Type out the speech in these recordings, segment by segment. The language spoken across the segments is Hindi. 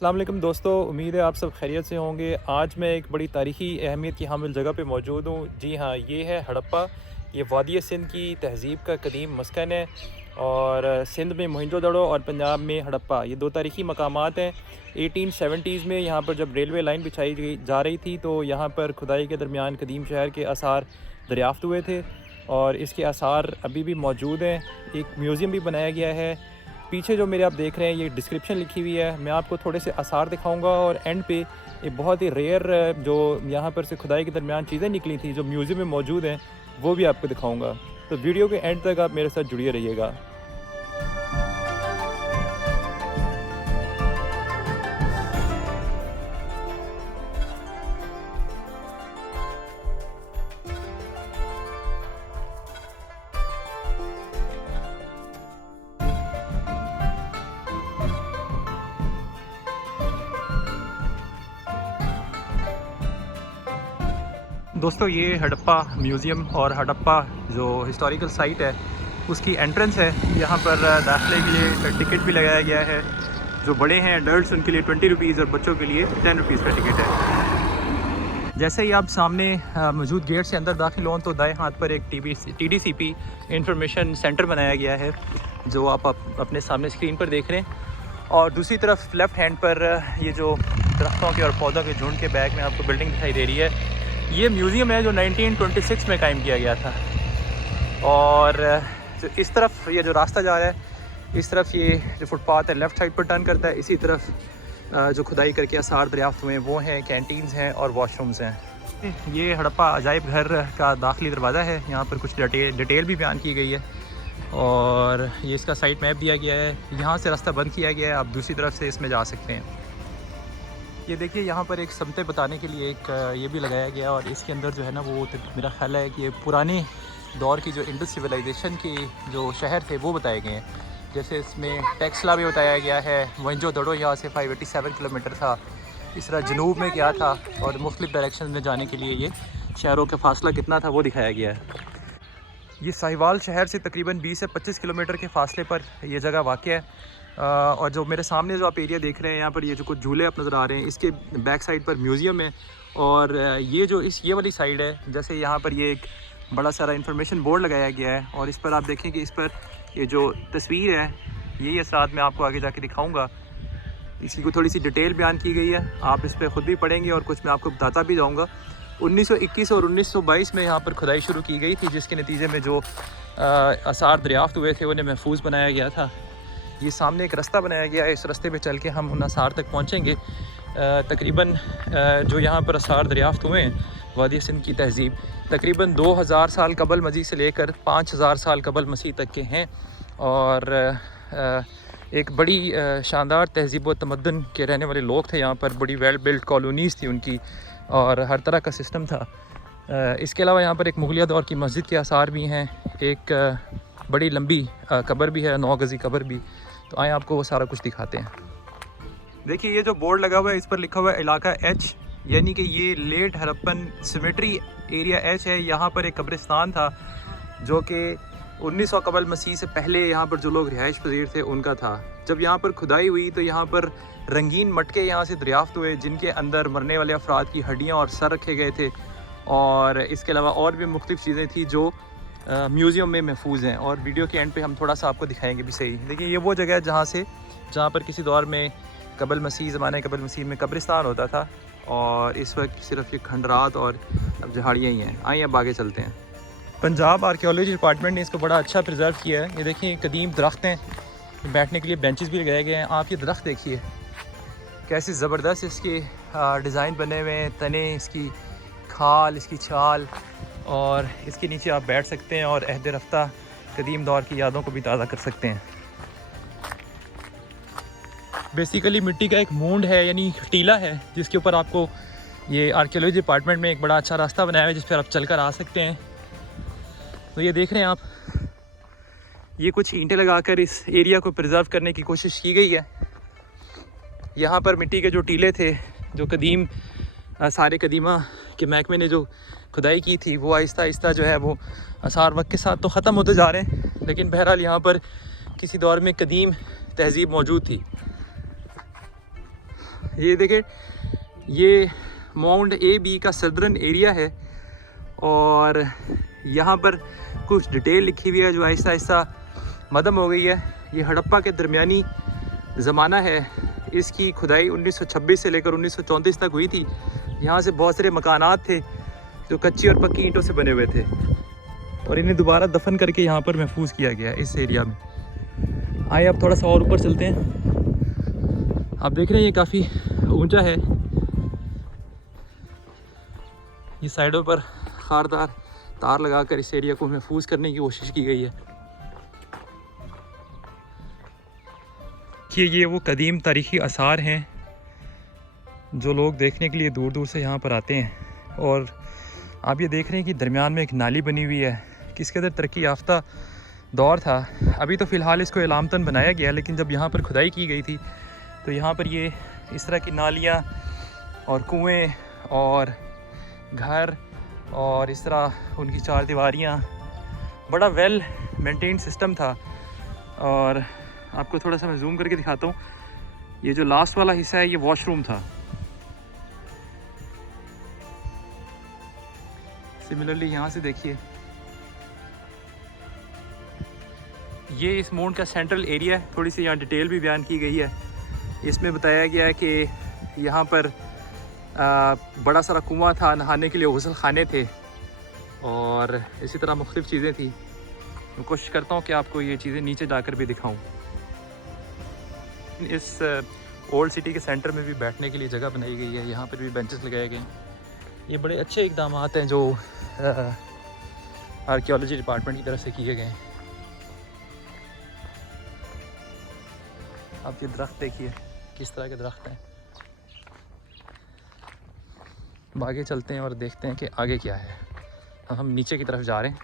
अस्सलाम वालेकुम दोस्तों, उम्मीद है आप सब खैरियत से होंगे। आज मैं एक बड़ी तारीख़ी अहमियत की हामिल जगह पे मौजूद हूँ। जी हाँ, ये है हड़प्पा। ये वादी सिंध की तहज़ीब का कदीम मस्कन है और सिंध में मोहनजोदड़ो और पंजाब में हड़प्पा, ये दो तारीख़ी मकामात हैं। 1870s में यहाँ पर जब रेलवे लाइन बिछाई जा रही थी तो यहाँ पर खुदाई के दरमियान कदीम शहर के आसार दरियाफ़्त हुए थे और इसके आसार अभी भी मौजूद हैं। एक म्यूज़ियम भी बनाया गया है। पीछे जो मेरे आप देख रहे हैं ये डिस्क्रिप्शन लिखी हुई है। मैं आपको थोड़े से आसार दिखाऊंगा और एंड पे एक बहुत ही रेयर जो यहाँ पर से खुदाई के दरमियान चीज़ें निकली थी जो म्यूज़ियम में मौजूद हैं वो भी आपको दिखाऊंगा। तो वीडियो के एंड तक आप मेरे साथ जुड़े रहिएगा। दोस्तों, ये हड़प्पा म्यूज़ियम और हड़प्पा जो हिस्टोरिकल साइट है उसकी एंट्रेंस है। यहाँ पर दाखिले के लिए टिकट भी लगाया गया है। जो बड़े हैं एडल्ट्स उनके लिए 20 रुपीज़ और बच्चों के लिए 10 रुपीज़ का टिकट है। जैसे ही आप सामने मौजूद गेट से अंदर दाखिल हों तो दाएं हाथ पर एक TDCP इंफॉर्मेशन सेंटर बनाया गया है जो आप अपने सामने स्क्रीन पर देख रहे हैं। और दूसरी तरफ लेफ़्ट हैंड पर ये जो दरख्तों के और पौधों के झुंड के बैग में आपको बिल्डिंग दिखाई दे रही है, ये म्यूज़ियम है जो 1926 में कायम किया गया था। और जो इस तरफ ये जो रास्ता जा रहा है, इस तरफ ये जो फुटपाथ है लेफ़्ट साइड पर टर्न करता है। इसी तरफ जो खुदाई करके आसार दरियाफ्त हुए हैं वो हैं, कैंटीन्स हैं और वॉशरूम्स हैं। ये हड़प्पा अजायब घर का दाखिली दरवाज़ा है। यहाँ पर कुछ डिटेल भी बयान की गई है और ये इसका साइट मैप दिया गया है। यहाँ से रास्ता बंद किया गया है, आप दूसरी तरफ से इसमें जा सकते हैं। ये देखिए यहाँ पर एक समतें बताने के लिए एक ये भी लगाया गया और इसके अंदर जो है ना वो मेरा ख्याल है कि ये पुराने दौर की जो इंडस सिविलाइजेशन के जो शहर थे वो बताए गए हैं। जैसे इसमें टेक्सला भी बताया गया है। मोहनजोदड़ो यहाँ से 587 किलोमीटर था। इस तरह जनूब में क्या था और मुख्तलिफ डायरेक्शन में जाने के लिए ये शहरों का फासला कितना था वो दिखाया गया है। ये साहिवाल शहर से तकरीबन 20 से 25 किलोमीटर के फासले पर यह जगह वाक़ है। और जो मेरे सामने जो आप एरिया देख रहे हैं, यहाँ पर ये जो कुछ झूले आप नज़र आ रहे हैं, इसके बैक साइड पर म्यूज़ियम है। और ये जो ये वाली साइड है, जैसे यहाँ पर ये एक बड़ा सारा इंफॉर्मेशन बोर्ड लगाया गया है और इस पर आप देखें कि इस पर ये जो तस्वीर है यही साथ में आपको आगे जाके दिखाऊँगा। इसकी को थोड़ी सी डिटेल बयान की गई है, आप इस पर ख़ुद भी पढ़ेंगे और कुछ मैं आपको बताता भी जाऊँगा। 1921 और 1922 में यहाँ पर खुदाई शुरू की गई थी जिसके नतीजे में जो आसार दरियाफ्त हुए थे उन्हें महफूज बनाया गया था। ये सामने एक रास्ता बनाया गया है, इस रास्ते पे चल के हम उन आसार तक पहुँचेंगे। तकरीबन जो यहाँ पर आसार दरियाफ्त हुए हैं वादी सिंध की तहज़ीब तकरीबन 2000 साल कबल मसीह से लेकर 5000 साल कबल मसीह तक के हैं। और एक बड़ी शानदार तहज़ीब व तमद्दुन के रहने वाले लोग थे यहाँ पर। बड़ी वेल बिल्ड कॉलोनीज़ थी उनकी और हर तरह का सिस्टम था। इसके अलावा यहाँ पर एक मुगलिया दौर की मस्जिद के आसार भी हैं। एक बड़ी लंबी कब्र भी है, 9 गज़ी कब्र भी। तो आए आपको वो सारा कुछ दिखाते हैं। देखिए ये जो बोर्ड लगा हुआ है इस पर लिखा हुआ है इलाका H, यानी कि ये late Harappan cemetery area H है। यहाँ पर एक कब्रिस्तान था जो कि 1900 कबल मसीह से पहले यहाँ पर जो लोग रिहाइश पजीर थे उनका था। जब यहाँ पर खुदाई हुई तो यहाँ पर रंगीन मटके यहाँ से दरियाफ्त हुए जिनके अंदर मरने वाले अफराद की हड्डियाँ और सर रखे गए थे। और इसके अलावा और भी मुख्तलिफ़ चीज़ें थी जो म्यूज़ियम में महफूज हैं और वीडियो के एंड पे हम थोड़ा सा आपको दिखाएंगे भी सही। देखिए ये वो जगह है जहाँ पर किसी दौर में कबल मसीह ज़माने कबल मसीह में कब्रिस्तान होता था और इस वक्त सिर्फ ये खंडरात और अब जहाड़ियाँ ही हैं। आइए अब आगे चलते हैं। पंजाब आर्कियोलॉजी डिपार्टमेंट ने इसको बड़ा अच्छा प्रिजर्व किया है। ये देखिए कदीम दरख्त हैं, बैठने के लिए बेंचेस भी लगाए गए हैं। आप ये दरख्त देखिए कैसे ज़बरदस्त इसके डिज़ाइन बने हुए हैं, तने, इसकी खाल, इसकी छाल, और इसके नीचे आप बैठ सकते हैं और अहद रफ्ता कदीम दौर की यादों को भी ताज़ा कर सकते हैं। बेसिकली मिट्टी का एक मूंड है यानी टीला है जिसके ऊपर आपको ये आर्कियोलॉजी डिपार्टमेंट में एक बड़ा अच्छा रास्ता बनाया है जिस पर आप चलकर आ सकते हैं। तो ये देख रहे हैं आप, ये कुछ ईंटें लगाकर इस एरिया को प्रिजर्व करने की कोशिश की गई है। यहाँ पर मिट्टी के जो टीले थे जो कदीम सारे कदीमा के महकमे ने जो खुदाई की थी वो आहिस्ता आहिस्ता जो है वो आसार वक्त के साथ तो ख़त्म होते जा रहे हैं, लेकिन बहरहाल यहाँ पर किसी दौर में कदीम तहज़ीब मौजूद थी। ये देखें, ये माउंट AB का सदर्न एरिया है और यहाँ पर कुछ डिटेल लिखी हुई है जो आहिस्ता आहिस्ता मदम हो गई है। ये हड़प्पा के दरमियानी ज़माना है। इसकी खुदाई 1926 से लेकर 1934 तक हुई थी। यहाँ से बहुत सारे मकानात थे जो कच्ची और पक्की ईंटों से बने हुए थे और इन्हें दोबारा दफन करके यहाँ पर महफूज किया गया है इस एरिया में। आइए अब थोड़ा सा और ऊपर चलते हैं। आप देख रहे हैं ये काफ़ी ऊंचा है। ये साइडों पर खारदार तार लगाकर इस एरिया को महफूज करने की कोशिश की गई है कि ये वो कदीम तारीख़ी आसार हैं जो लोग देखने के लिए दूर दूर से यहाँ पर आते हैं। और आप ये देख रहे हैं कि दरमियान में एक नाली बनी हुई है। किसके अंदर तरक्की याफ्ता दौर था। अभी तो फ़िलहाल इसको इलामतन बनाया गया, लेकिन जब यहाँ पर खुदाई की गई थी तो यहाँ पर ये इस तरह की नालियाँ और कुएँ और घर और इस तरह उनकी चार दीवारियाँ, बड़ा वेल मेंटेन सिस्टम था। और आपको थोड़ा सा मैं जूम करके दिखाता हूँ। ये जो लास्ट वाला हिस्सा है ये वॉशरूम था। सिमिलरली यहाँ से देखिए, ये इस माउंट का सेंट्रल एरिया है। थोड़ी सी यहाँ डिटेल भी बयान की गई है। इसमें बताया गया है कि यहाँ पर बड़ा सारा कुआं था, नहाने के लिए गुस्ल खाने थे और इसी तरह मुख्तलिफ़ चीज़ें थी। मैं कोशिश करता हूँ कि आपको ये चीज़ें नीचे जाकर भी दिखाऊँ। इस ओल्ड सिटी के सेंटर में भी बैठने के लिए जगह बनाई गई है। यहाँ पर भी बेंचेस लगाए गए हैं। ये बड़े अच्छे इक़दाम हैं जो आर्कियोलॉजी डिपार्टमेंट की तरफ से किए गए हैं। आप ये दरख्त देखिए किस तरह के दरख्त हैं। अब आगे चलते हैं और देखते हैं कि आगे क्या है। अब हम नीचे की तरफ जा रहे हैं।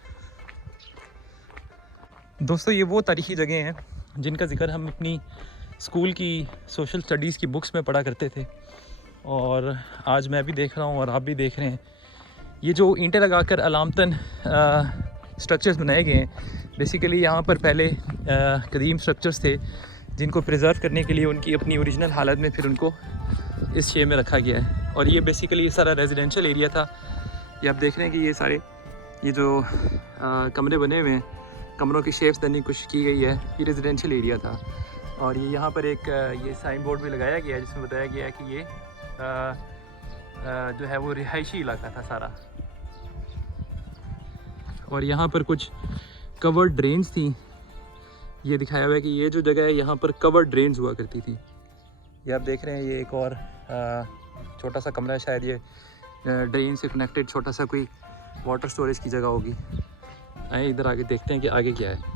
दोस्तों, ये वो तारीख़ी जगह हैं जिनका ज़िक्र हम अपनी स्कूल की सोशल स्टडीज़ की बुक्स में पढ़ा करते थे और आज मैं भी देख रहा हूँ और आप भी देख रहे हैं। ये जो ईंटें लगाकर अलामतन स्ट्रक्चर्स बनाए गए हैं, बेसिकली यहाँ पर पहले कदीम स्ट्रक्चर्स थे जिनको प्रिजर्व करने के लिए उनकी अपनी ओरिजिनल हालत में फिर उनको इस शेप में रखा गया है। और ये बेसिकली ये सारा रेजिडेंशियल एरिया था। ये आप देख रहे हैं कि ये सारे ये जो कमरे बने हुए हैं, कमरों की शेप्स देने की कोशिश की गई है। ये रेजिडेंशियल एरिया था और ये यहाँ पर एक ये साइन बोर्ड भी लगाया गया है जिसमें बताया गया है कि ये जो है वो रिहायशी इलाका था सारा। और यहाँ पर कुछ कवर्ड ड्रेन्स थी। ये दिखाया हुआ है कि ये जो जगह है यहाँ पर कवर्ड ड्रेन्स हुआ करती थी। ये आप देख रहे हैं, ये एक और छोटा सा कमरा है, शायद ये ड्रेन से कनेक्टेड छोटा सा कोई वाटर स्टोरेज की जगह होगी। आए इधर आगे देखते हैं कि आगे क्या है।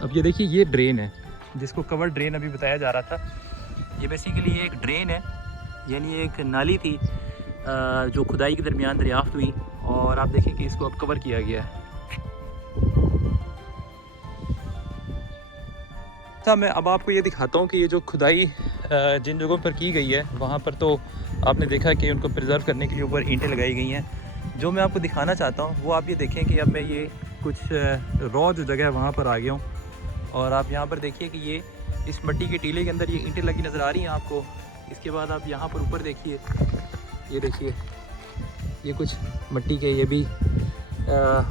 अब ये देखिए, ये ड्रेन है जिसको कवर ड्रेन अभी बताया जा रहा था। ये बेसिकली ये एक ड्रेन है, यानी एक नाली थी जो खुदाई के दरमियान दरियाफ्त हुई और आप देखें कि इसको अब कवर किया गया है। मैं अब आपको ये दिखाता हूँ कि ये जो खुदाई जिन जगहों पर की गई है वहाँ पर तो आपने देखा कि उनको प्रिजर्व करने के लिए ऊपर ईंटें लगाई गई हैं। जो मैं आपको दिखाना चाहता हूँ वो आप ये देखें कि अब मैं ये कुछ रॉ जो जगह है वहाँ पर आ गया हूँ और आप यहाँ पर देखिए कि ये इस मिट्टी के टीले के अंदर ये ईंटें लगी नज़र आ रही हैं आपको। इसके बाद आप यहाँ पर ऊपर देखिए, ये देखिए, ये कुछ मिट्टी के ये भी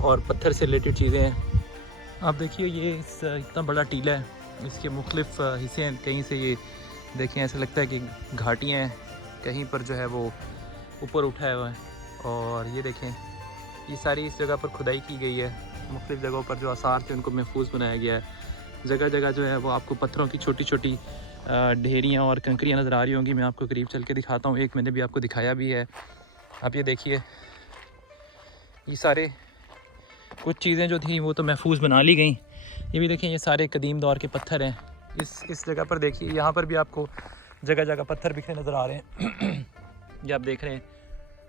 और पत्थर से रिलेटेड चीज़ें हैं। आप देखिए ये इतना बड़ा टीला है, इसके मुख्तलिफ हिस्से हैं। कहीं से ये देखें ऐसा लगता है कि घाटियाँ हैं, कहीं पर जो है वो ऊपर उठाया हुआ है। और ये देखें, ये सारी इस जगह पर खुदाई की गई है। मुख्तलिफ जगहों पर जो आसार थे उनको महफूज बनाया गया है। जगह जगह जो है वो आपको पत्थरों की छोटी छोटी ढेरियाँ और कंकरियाँ नज़र आ रही होंगी। मैं आपको करीब चल के दिखाता हूँ। एक मैंने भी आपको दिखाया भी है। आप ये देखिए, ये सारे कुछ चीज़ें जो थी वो तो महफूज बना ली गई। ये भी देखें, ये सारे कदीम दौर के पत्थर हैं। इस जगह पर देखिए, यहाँ पर भी आपको जगह जगह पत्थर बिखरे नज़र आ रहे हैं। ये आप देख रहे हैं।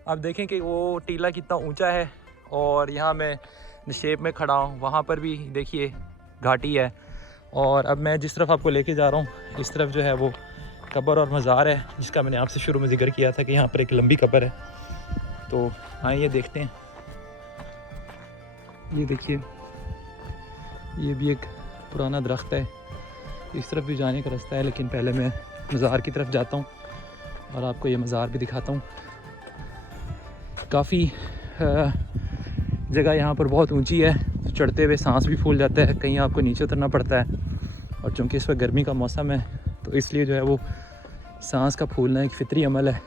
आप देखें कि वो टीला कितना ऊंचा है और यहाँ मैं शेप में खड़ा हूँ। वहाँ पर भी देखिए घाटी है और अब मैं जिस तरफ आपको लेके जा रहा हूँ इस तरफ जो है वो कब्र और मज़ार है, जिसका मैंने आपसे शुरू में जिक्र किया था कि यहाँ पर एक लंबी कब्र है। तो हाँ, ये देखते हैं। ये देखिए, ये भी एक पुराना दरख्त है। इस तरफ भी जाने का रास्ता है, लेकिन पहले मैं मज़ार की तरफ जाता हूँ और आपको ये मज़ार भी दिखाता हूँ। काफ़ी जगह यहाँ पर बहुत ऊंची है, तो चढ़ते हुए सांस भी फूल जाता है, कहीं आपको नीचे उतरना पड़ता है। और चूँकि इस वक्त गर्मी का मौसम है तो इसलिए जो है वो सांस का फूलना एक फितरी अमल है।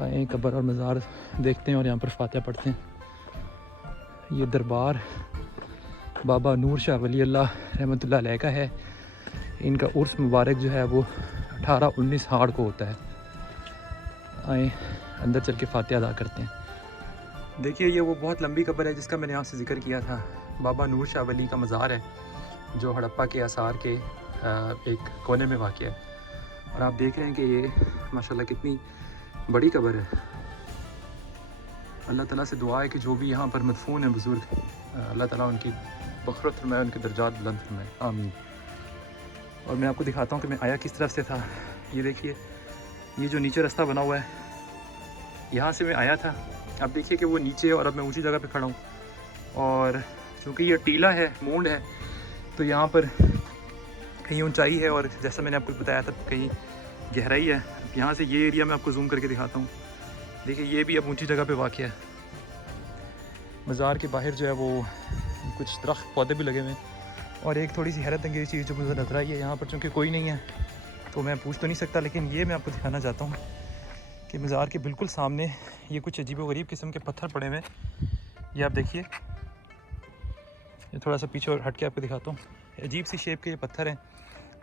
आए कब्र और मज़ार देखते हैं और यहाँ पर फातिहा पढ़ते हैं। ये दरबार बाबा नूर शाह वली अल्लाह रहमतुल्लाह अलैह का है। इनका उर्स मुबारक जो है वो 18-19 हाड़ को होता है। आए अंदर चल के फातिहा अदा करते हैं। देखिए ये वो बहुत लंबी कब्र है जिसका मैंने आपसे ज़िक्र किया था। बाबा नूर शाह वली का मज़ार है जो हड़प्पा के आसार के एक कोने में वाक़ है। और आप देख रहे हैं कि ये माशाल्लाह कितनी बड़ी कब्र है। अल्लाह ताला से दुआ है कि जो भी यहाँ पर मदफून है बुज़ुर्ग, अल्लाह ताला उनकी बखरत फरमाए, उनके दर्जात बुलंद फरमाए, आमीन। और मैं आपको दिखाता हूँ कि मैं आया किस तरफ से था। ये देखिए ये जो नीचे रास्ता बना हुआ है, यहाँ से मैं आया था। अब देखिए कि वो नीचे और अब मैं ऊंची जगह पे खड़ा हूँ। और चूँकि ये टीला है, मूंड है, तो यहाँ पर कहीं ऊंचाई है और जैसा मैंने आपको बताया था कहीं गहराई है। यहाँ से ये एरिया मैं आपको जूम करके दिखाता हूँ। देखिए ये भी अब ऊंची जगह पे वाक़ है। मज़ार के बाहर जो है वो कुछ दरख्त पौधे भी लगे हुए हैं। और एक थोड़ी सी हैरत अंगेज़ चीज़ जो मुझे नजर आई है, यहाँ पर चूँकि कोई नहीं है तो मैं पूछ तो नहीं सकता, लेकिन ये मैं आपको दिखाना चाहता हूँ कि मज़ार के बिल्कुल सामने ये कुछ अजीब-व-गरीब किस्म के पत्थर पड़े हुए हैं। ये आप देखिए, ये थोड़ा सा पीछे हट के आपको दिखाता हूँ। अजीब सी शेप के ये पत्थर हैं।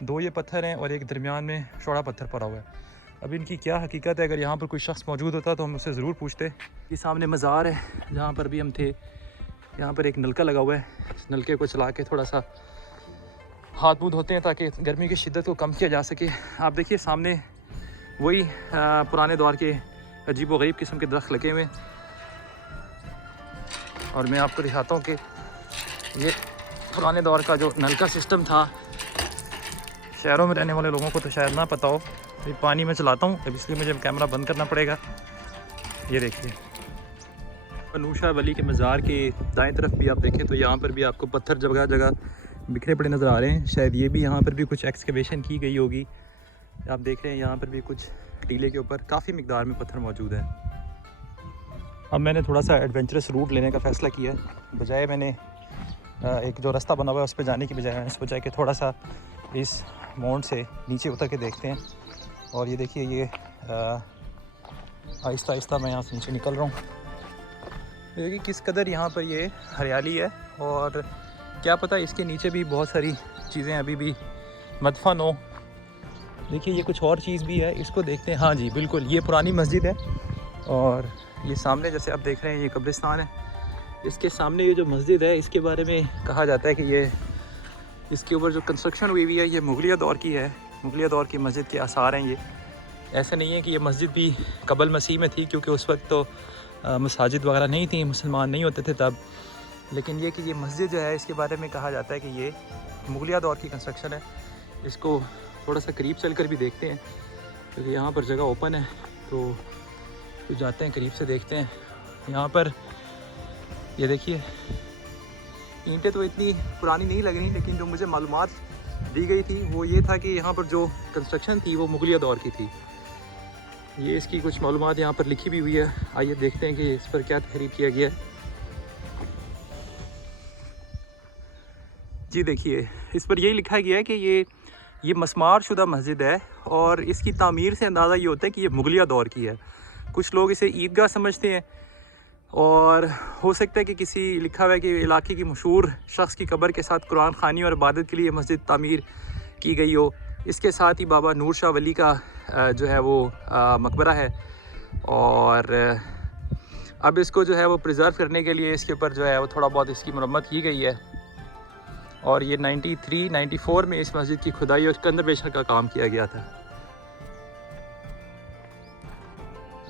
2 ये पत्थर हैं और एक दरमियान में चौड़ा पत्थर पड़ा हुआ है। अब इनकी क्या हकीकत है, अगर यहाँ पर कोई शख्स मौजूद होता तो हम उससे ज़रूर पूछते। ये सामने मज़ार है जहाँ पर भी हम थे। यहाँ पर एक नलका लगा हुआ है, इस नलके को चला के थोड़ा सा हाथ मुँह धोते हैं ताकि गर्मी की शिद्दत को कम किया जा सके। आप देखिए सामने वही पुराने दौर के अजीब व गरीब किस्म के दरख्त लगे हुए। और मैं आपको दिखाता हूँ कि ये पुराने दौर का जो नलका सिस्टम था, शहरों में रहने वाले लोगों को तो शायद ना पता हो। तो पानी में चलाता हूँ अब, इसलिए मुझे कैमरा बंद करना पड़ेगा। ये देखिए नूर शाह वली के मज़ार के दाएं तरफ भी आप देखें तो यहाँ पर भी आपको पत्थर जगह जगह बिखरे पड़े नज़र आ रहे हैं। शायद ये भी यहाँ पर भी कुछ एक्सकवेशन की गई होगी। आप देख रहे हैं यहाँ पर भी कुछ टीले के ऊपर काफ़ी मिकदार में पत्थर मौजूद है। अब मैंने थोड़ा सा एडवेंचरस रूट लेने का फ़ैसला किया। बजाय मैंने एक जो रास्ता बना हुआ है उस पर जाने की बजाय मैंने सोचा कि थोड़ा सा इस माउंट से नीचे उतर के देखते हैं। और ये देखिए ये आहिस्ता आहिस्ता मैं यहाँ से नीचे निकल रहा हूँ। देखिए किस कदर यहाँ पर ये हरियाली है और क्या पता इसके नीचे भी बहुत सारी चीज़ें अभी भी मदफन हो। देखिए ये कुछ और चीज़ भी है, इसको देखते हैं। हाँ जी बिल्कुल, ये पुरानी मस्जिद है और ये सामने जैसे आप देख रहे हैं ये कब्रिस्तान है। इसके सामने ये जो मस्जिद है इसके बारे में कहा जाता है कि ये इसके ऊपर जो कंस्ट्रक्शन हुई है ये मुगलिया दौर की है। मुगलिया दौर की मस्जिद के आसार हैं ये। ऐसे नहीं है कि ये मस्जिद भी कबल मसीह में थी, क्योंकि उस वक्त तो मसाजिद वगैरह नहीं थी, मुसलमान नहीं होते थे तब। लेकिन ये कि ये मस्जिद जो है इसके बारे में कहा जाता है कि ये मुगलिया दौर की कंस्ट्रक्शन है। इसको थोड़ा सा करीब चल कर भी देखते हैं क्योंकि यहाँ पर जगह ओपन है, तो जाते हैं करीब से देखते हैं। यहाँ पर ये देखिए ईंटें तो इतनी पुरानी नहीं लग रही, लेकिन जो मुझे मालूमात दी गई थी वो ये था कि यहाँ पर जो कंस्ट्रक्शन थी वो मुगलिया दौर की थी। ये इसकी कुछ मालूमात यहाँ पर लिखी भी हुई है। आइए देखते हैं कि इस पर क्या तहरीर किया गया है। जी देखिए इस पर यही लिखा गया है कि ये मस्मार शुदा मस्जिद है और इसकी तामीर से अंदाज़ा ये होता है कि ये मुगलिया दौर की है। कुछ लोग इसे ईदगाह समझते हैं और हो सकता है कि किसी लिखा हुआ है कि इलाके की मशहूर शख्स की कब्र के साथ कुरान खानी और इबादत के लिए मस्जिद तामीर की गई हो। इसके साथ ही बाबा नूर शाह वली का जो है वो मकबरा है और अब इसको जो है वो प्रिज़र्व करने के लिए इसके ऊपर जो है वो थोड़ा बहुत इसकी मरम्मत की गई है। और ये 93-94 में इस मस्जिद की खुदाई और कंदरबेशर का काम किया गया था।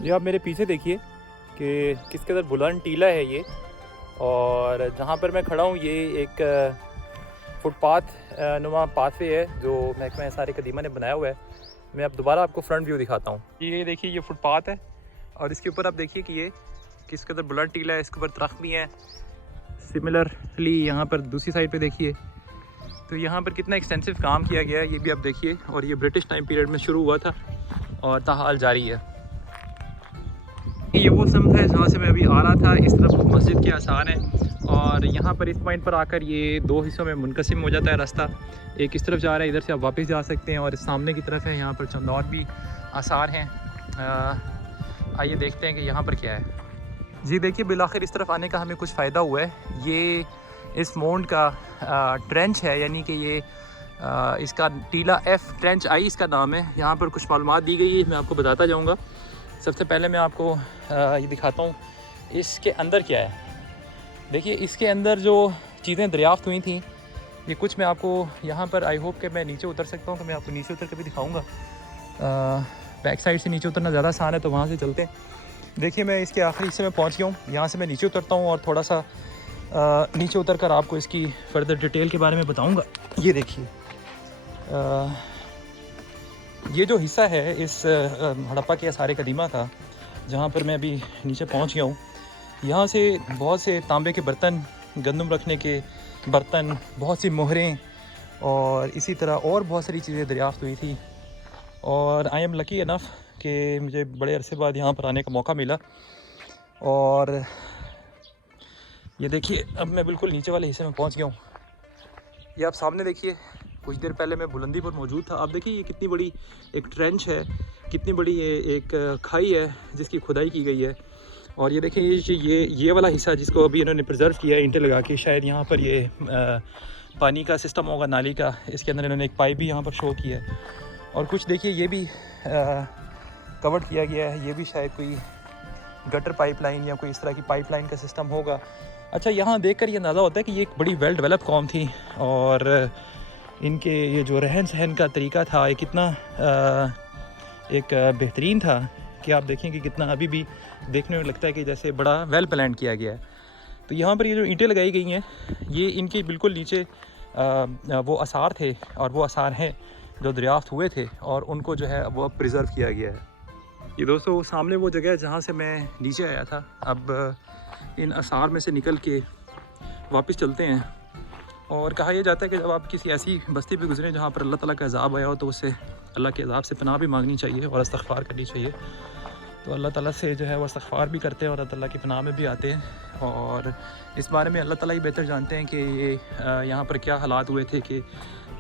ये आप मेरे पीछे देखिए कि किस कदर बुलंद टीला है ये, और जहाँ पर मैं खड़ा हूँ ये एक फुटपाथ नुमा पाथवे है जो महकमा आसार कदीमा ने बनाया हुआ है। मैं अब दोबारा आपको फ्रंट व्यू दिखाता हूँ। ये देखिए ये फुटपाथ है और इसके ऊपर आप देखिए कि ये इसके अंदर बुलंद टीला है, इसके ऊपर तख्त भी हैं। सिमिलरली यहाँ पर दूसरी साइड पे देखिए, तो यहाँ पर कितना एक्सटेंसिव काम किया गया है ये भी आप देखिए। और ये ब्रिटिश टाइम पीरियड में शुरू हुआ था और ताहाल जारी है। ये वो सम है जहाँ से मैं अभी आ रहा था, इस तरफ मस्जिद के आसार हैं और यहाँ पर इस पॉइंट पर आकर ये दो हिस्सों में मुनकसिम हो जाता है रास्ता। एक इस तरफ जा रहा है, इधर से आप वापस जा सकते हैं, और इस सामने की तरफ है, यहाँ पर चंद और भी आसार हैं। आइए देखते हैं कि यहाँ पर क्या है। जी देखिए, बिलाखिर इस तरफ आने का हमें कुछ फ़ायदा हुआ है। ये इस मोंड का ट्रेंच है, यानी कि ये इसका टीला F ट्रेंच आई इसका नाम है। यहाँ पर कुछ मालूमात दी गई है, मैं आपको बताता जाऊँगा। सबसे पहले मैं आपको ये दिखाता हूँ इसके अंदर क्या है। देखिए इसके अंदर जो चीज़ें दरियाफ़्त हुई थी, ये कुछ मैं आपको यहाँ पर, आई होप कि मैं नीचे उतर सकता हूँ, तो मैं आपको नीचे उतर कर भी दिखाऊँगा। बैक साइड से नीचे उतरना ज़्यादा आसान है, तो वहाँ से चलते हैं। देखिए मैं इसके आखिरी हिस्से में पहुँच गया हूँ। यहाँ से मैं नीचे उतरता हूँ और थोड़ा सा नीचे उतर कर आपको इसकी फर्दर डिटेल के बारे में बताऊँगा। ये देखिए ये जो हिस्सा है इस हड़प्पा के आसार कदीमा का, जहाँ पर मैं अभी नीचे पहुँच गया हूँ, यहाँ से बहुत से तांबे के बर्तन, गंदम रखने के बर्तन, बहुत सी मोहरें और इसी तरह और बहुत सारी चीज़ें दरियाफ़्त हुई थी। और आई एम लकी इनफ कि मुझे बड़े अरसे बाद यहाँ पर आने का मौका मिला। और ये देखिए अब मैं बिल्कुल नीचे वाले हिस्से में पहुँच गया हूँ। ये आप सामने देखिए, कुछ देर पहले मैं बुलंदी पर मौजूद था। आप देखिए ये कितनी बड़ी एक ट्रेंच है, कितनी बड़ी ये एक खाई है जिसकी खुदाई की गई है। और ये देखिए ये वाला हिस्सा जिसको अभी इन्होंने प्रिजर्व किया है ईंटें लगा के, शायद यहाँ पर ये पानी का सिस्टम होगा, नाली का। इसके अंदर इन्होंने एक पाइप भी यहाँ पर शो किया है। और कुछ देखिए ये भी कवर किया गया है, ये भी शायद कोई गटर पाइपलाइन या कोई इस तरह की पाइपलाइन का सिस्टम होगा। अच्छा, यहाँ देखकर ये अंदाज़ा होता है कि ये एक बड़ी वेल डेवलप कौम थी और इनके ये जो रहन सहन का तरीका था ये कितना एक बेहतरीन था कि आप देखें कि कितना अभी भी देखने में लगता है कि जैसे बड़ा वेल प्लान किया गया है। तो यहाँ पर ये जो ईंटें लगाई गई हैं, ये इनके बिल्कुल नीचे वो आसार थे और वो आसार हैं जो दरियाफ़्त हुए थे और उनको जो है वो प्रिजर्व किया गया है। ये दोस्तों सामने वो जगह है जहाँ से मैं नीचे आया था। अब इन आसार में से निकल के वापस चलते हैं। और कहा यह जाता है कि जब आप किसी ऐसी बस्ती पे गुजरें जहाँ पर अल्लाह ताला का अज़ाब आया हो, तो उससे अल्लाह के अज़ाब से पनाह भी मांगनी चाहिए और इस्तग़फ़ार करनी चाहिए। तो अल्लाह ताला से जो है वो इस्तग़फ़ार भी करते हैं और अल्लाह की पनाह में भी आते हैं। और इस बारे में अल्लाह ताला ही बेहतर जानते हैं कि ये यहाँ पर क्या हालात हुए थे कि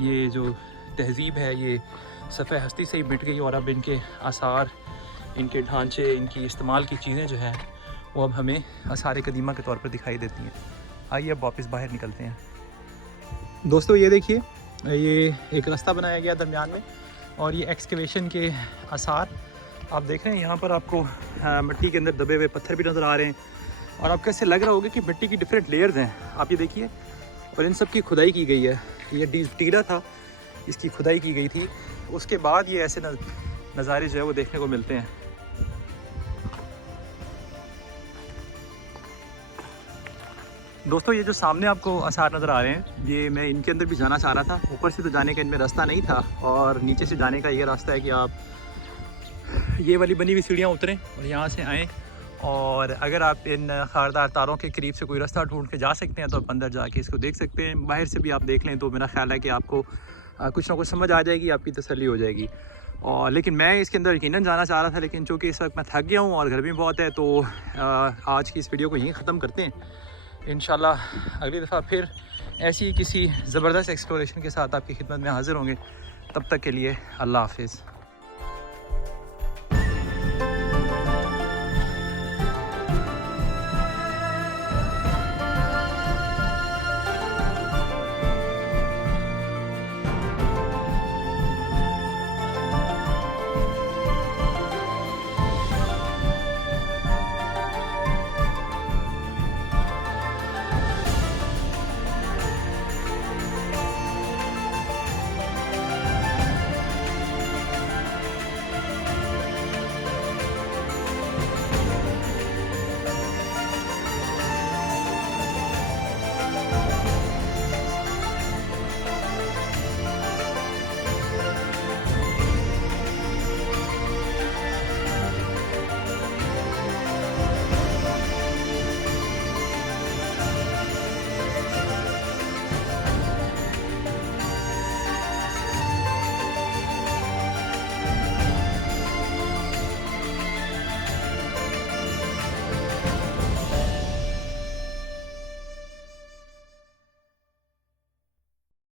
ये जो तहज़ीब है ये सफ़े हस्ती से ही मिट गई और अब इनके आसार, इनके ढांचे, इनकी इस्तेमाल की चीज़ें जो हैं वो अब हमें आसार कदीमा के तौर पर दिखाई देती हैं। आइए अब वापस बाहर निकलते हैं। दोस्तों ये देखिए, ये एक रास्ता बनाया गया दरमियान में और ये एक्सकवेशन के आसार आप देख रहे हैं। यहाँ पर आपको मिट्टी के अंदर दबे हुए पत्थर भी नज़र आ रहे हैं और आपको ऐसे लग रहा होगा कि मिट्टी की डिफरेंट लेयर्स हैं। आप ये देखिए, और इन सब की खुदाई की गई है। ये टीला था, इसकी खुदाई की गई थी, उसके बाद ये ऐसे नज़ारे जो है वो देखने को मिलते हैं। दोस्तों ये जो सामने आपको आसार नज़र आ रहे हैं, ये मैं इनके अंदर भी जाना चाह रहा था। ऊपर से तो जाने का इनमें रास्ता नहीं था और नीचे से जाने का ये रास्ता है कि आप ये वाली बनी हुई सीढ़ियाँ उतरें और यहाँ से आएँ। और अगर आप इन खारदार तारों के करीब से कोई रास्ता ढूंढ के जा सकते हैं तो आप अंदर जाके इसको देख सकते हैं। बाहर से भी आप देख लें तो मेरा ख्याल है कि आपको कुछ ना कुछ समझ आ जाएगी, आपकी तसल्ली हो जाएगी। और लेकिन मैं इसके अंदर यकीनन जाना चाह रहा था, लेकिन चूँकि इस वक्त मैं थक गया हूँ और गर्मी बहुत है, तो आज की इस वीडियो को यहीं ख़त्म करते हैं। इंशाल्लाह अगली दफ़ा फिर ऐसी ही किसी ज़बरदस्त एक्सप्लोरेशन के साथ आपकी खिदमत में हाज़िर होंगे। तब तक के लिए अल्लाह हाफ़िज़।